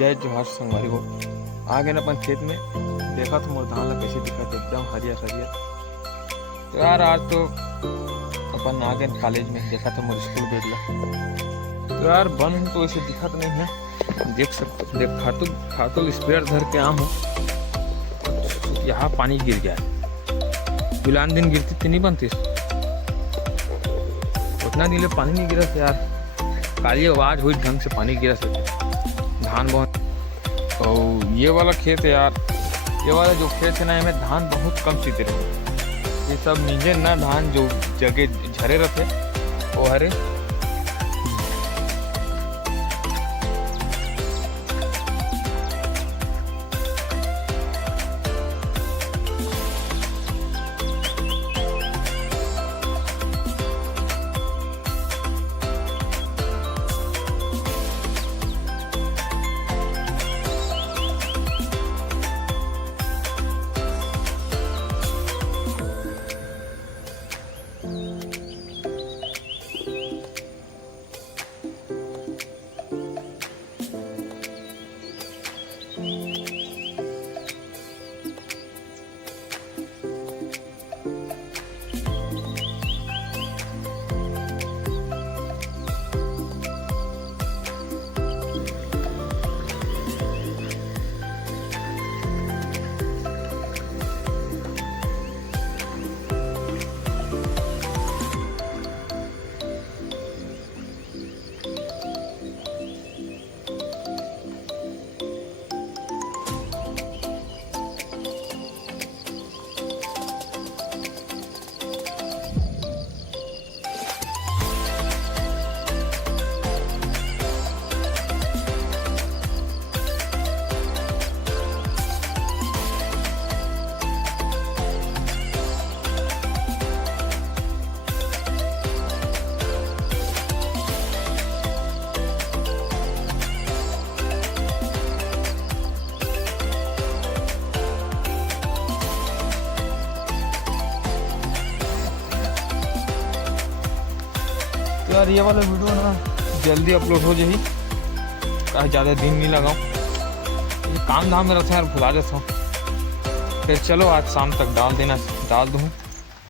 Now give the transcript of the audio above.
जय जोहार संगवारी हो। आ गए न अपन खेत में। देखा तो मोर धान ला कैसे दिखत एकदम हरियर हरियर। तो यार आज तो अपन आ गए कॉलेज में। देखा तो मोर स्कूल बैग ला। तो यार बन तो ऐसे दिखत नहीं है। देख सकते देख खातुल स्प्रेयर धर के आम हूँ। यहाँ पानी गिर गया है। बिलान दिन गिरती तो नहीं बनती, उतना दिन ले पानी नहीं गिरा यार। काली आवाज हुई ढंग से पानी गिरा सकते धान बहुत। और ये वाला खेत है यार, ये वाला जो खेत है ना, इसमें धान बहुत कम सीते रहे। ये सब नीचे ना धान जो जगह झरे रहते वो हरे। तो यार ये वाला वीडियो ना जल्दी अपलोड हो जाए, ज़्यादा दिन नहीं लगाऊँ। काम धाम में रहता है यार, भुला जाता हूँ। फिर चलो आज शाम तक डाल दूँ।